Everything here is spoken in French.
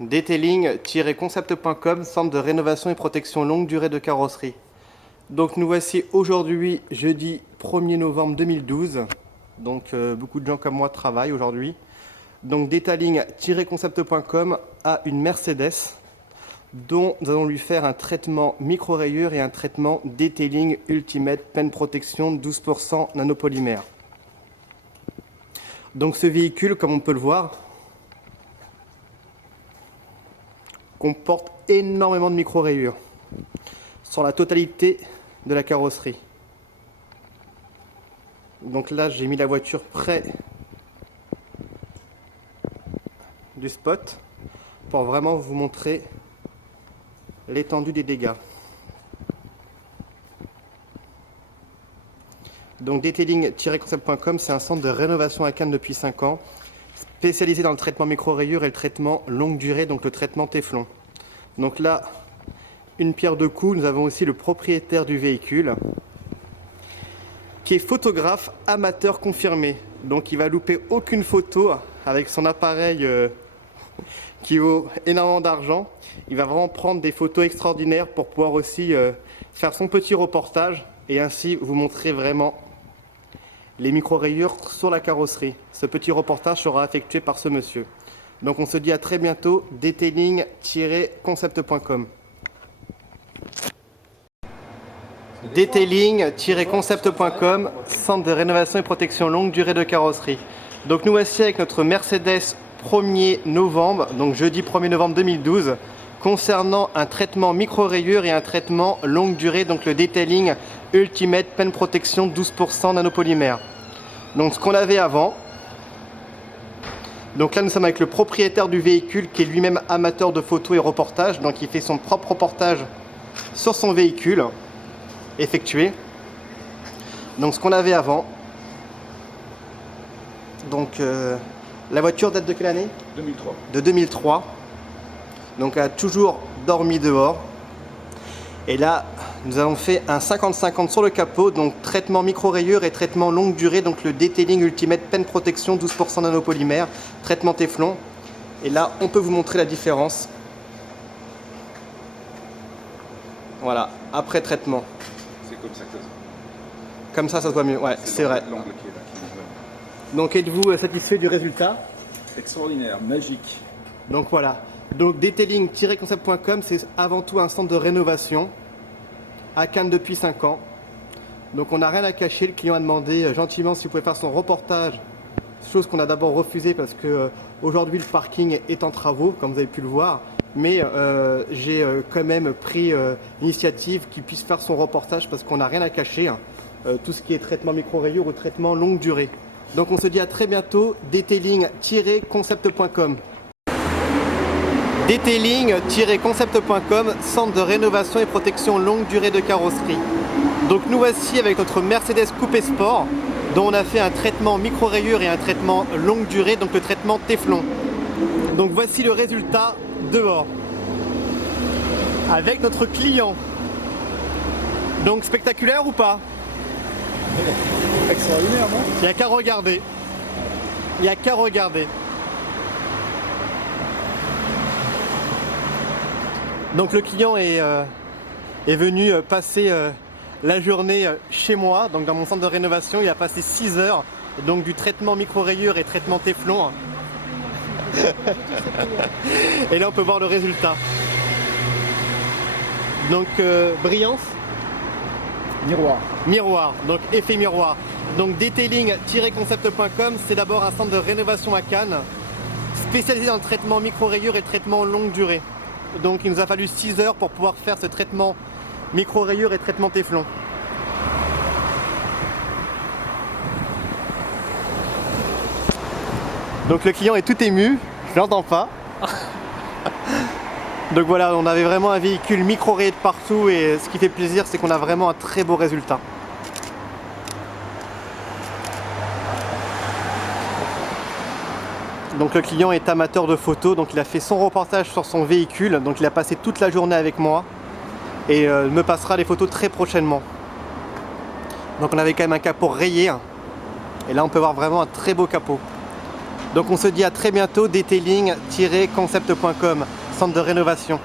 Detailing-concept.com, centre de rénovation et protection longue durée de carrosserie. Donc nous voici aujourd'hui, jeudi 1er novembre 2012. Donc beaucoup de gens comme moi travaillent aujourd'hui. Donc Detailing-concept.com a une Mercedes dont nous allons lui faire un traitement micro-rayure et un traitement Detailing Ultimate Pen Protection 12% nanopolymère. Donc ce véhicule, comme on peut le voir, comporte énormément de micro-rayures sur la totalité de la carrosserie. Donc là, j'ai mis la voiture près du spot pour vraiment vous montrer l'étendue des dégâts. Donc Detailing-concept.com, c'est un centre de rénovation à Cannes depuis 5 ans, spécialisé dans le traitement micro-rayures et le traitement longue durée, donc le traitement téflon. Donc là, une pierre deux coups, nous avons aussi le propriétaire du véhicule, qui est photographe amateur confirmé. Donc il va louper aucune photo avec son appareil qui vaut énormément d'argent. Il va vraiment prendre des photos extraordinaires pour pouvoir aussi faire son petit reportage et ainsi vous montrer vraiment les micro-rayures sur la carrosserie. Ce petit reportage sera effectué par ce monsieur. Donc on se dit à très bientôt, detailing-concept.com. Detailing-concept.com, centre de rénovation et protection longue durée de carrosserie. Donc nous voici avec notre Mercedes 1er novembre, donc jeudi 1er novembre 2012, concernant un traitement micro-rayures et un traitement longue durée, donc le Detailing Ultimate Pen Protection 12% nanopolymère. Donc ce qu'on avait avant. Donc là nous sommes avec le propriétaire du véhicule qui est lui-même amateur de photos et reportages, donc il fait son propre reportage sur son véhicule effectué. Donc ce qu'on avait avant. Donc la voiture date de quelle année? 2003. De 2003. Donc elle a toujours dormi dehors. Et là, nous avons fait un 50-50 sur le capot, donc traitement micro-rayures et traitement longue durée, donc le Detailing Ultimate Pen Protection 12% nanopolymère, traitement téflon. Et là, on peut vous montrer la différence. Voilà, après traitement. C'est comme ça que ça se voit. Comme ça se voit mieux, ouais, c'est vrai. L'angle qui est là, qui nous donne. Donc êtes-vous satisfait du résultat? Extraordinaire, magique. Donc voilà. Donc Detailing-concept.com, c'est avant tout un centre de rénovation à Cannes depuis 5 ans. Donc on n'a rien à cacher, le client a demandé gentiment s'il pouvait faire son reportage, chose qu'on a d'abord refusé parce que aujourd'hui le parking est en travaux, comme vous avez pu le voir. Mais j'ai quand même pris l'initiative qu'il puisse faire son reportage parce qu'on n'a rien à cacher, hein. Tout ce qui est traitement micro-rayures ou traitement longue durée. Donc on se dit à très bientôt, Detailing-concept.com. Detailing-concept.com, centre de rénovation et protection longue durée de carrosserie. Donc nous voici avec notre Mercedes Coupé Sport, dont on a fait un traitement micro-rayures et un traitement longue durée, donc le traitement téflon. Donc voici le résultat dehors, avec notre client. Donc spectaculaire ou pas? Extraordinaire, non? Il n'y a qu'à regarder. Il n'y a qu'à regarder. Donc le client est venu passer la journée chez moi, donc dans mon centre de rénovation. Il a passé 6 heures, donc du traitement micro-rayures et traitement téflon. Et là on peut voir le résultat. Donc brillance. Miroir. Miroir, donc effet miroir. Donc Detailing-concept.com, c'est d'abord un centre de rénovation à Cannes, spécialisé dans le traitement micro-rayures et le traitement longue durée. Donc il nous a fallu 6 heures pour pouvoir faire ce traitement micro-rayures et traitement téflon. Donc le client est tout ému, je l'entends pas. Donc voilà, on avait vraiment un véhicule micro-rayé de partout et ce qui fait plaisir, c'est qu'on a vraiment un très beau résultat. Donc le client est amateur de photos, donc il a fait son reportage sur son véhicule, donc il a passé toute la journée avec moi et me passera les photos très prochainement. Donc on avait quand même un capot rayé et là on peut voir vraiment un très beau capot. Donc on se dit à très bientôt, detailing-concept.com, centre de rénovation.